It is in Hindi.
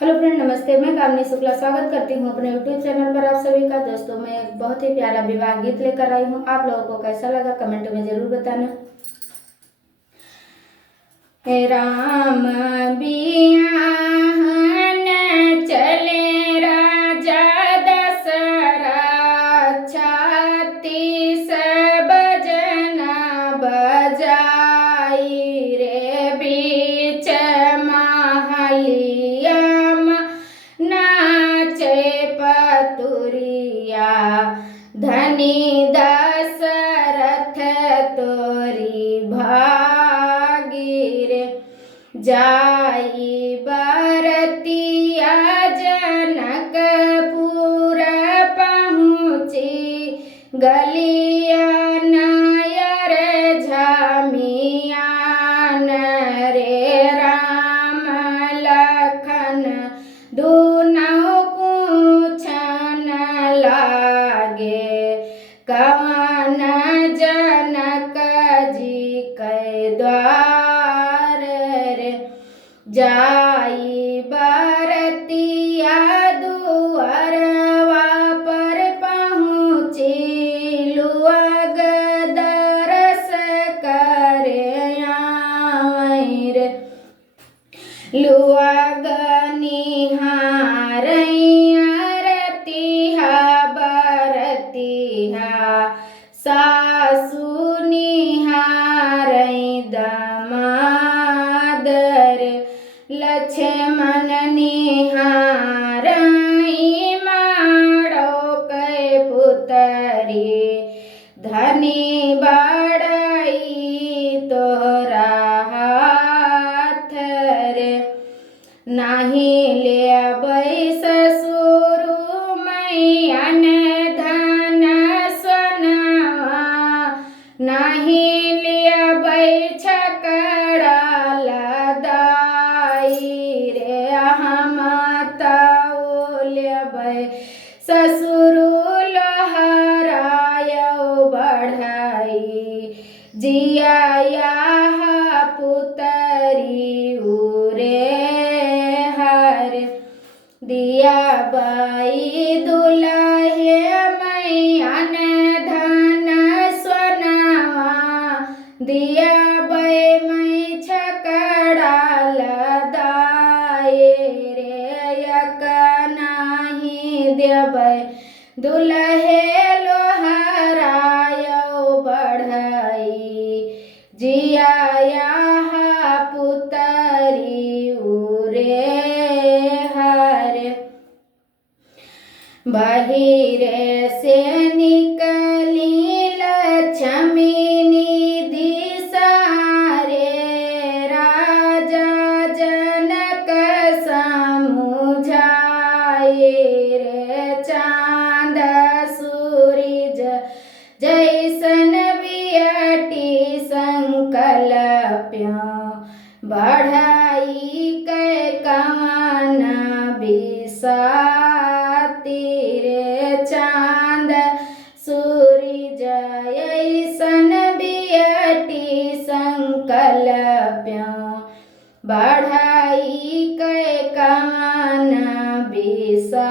हेलो फ्रेंड, नमस्ते। मैं कामनी शुक्ला स्वागत करती हूँ अपने यूट्यूब चैनल पर आप सभी का। दोस्तों, मैं एक बहुत ही प्यारा विवाह गीत लेकर आई हूँ। आप लोगों को कैसा लगा कमेंट में जरूर बताना। हे राम बियाहन चले राजा दशरथ, छत्तीस बजना बजाई रे बीच महलिया नाचे पतुरिया, धनी दशरथ तोरी भागी रे। जाई बरतिया जनकपुर पहुँची, गलिया नायर झामियान रे। राम लखन दुनौ पूछन लागे, कवन जनक जी कै द्वार रे। जाई बरतिया दुअरवा पर पहुँची, लुअग दरस करे आई रे। लुअग निहारई आरतिहा बरतिहा, सासु निहारई दमाद रे। लक्ष्मण निहारई माड़ो कै पुतरी, धनी बड़ई तोहरा हाथ रे। नाही लेबै ससुरु मैयन धन सोनवा, नाही लेबै छकड़ा लदाई रे। हम तौ लेबै ससुरु लोहरायो बढ़ई, जिया पुतरी उरे हर। दिया बाई दुल्हे मैयन धन सोनवा, दिया बाई मैं छकड़ा लदाए रे। यक नाही देबै दुल्हे लोहरायो बढ़ई, जिया पुतरी उरे हर। बाहिरे से निकली लक्ष्मी निधि सारे, राजा जनक समुझाए रे। चांद सूरज जैसन बियटी संकल्प्यों, बढ़ाई कै कवन बिसाती रे। चांद सूरज ऐसन बियटी संकल्प्यों, बढ़ाई कै कवन बिसा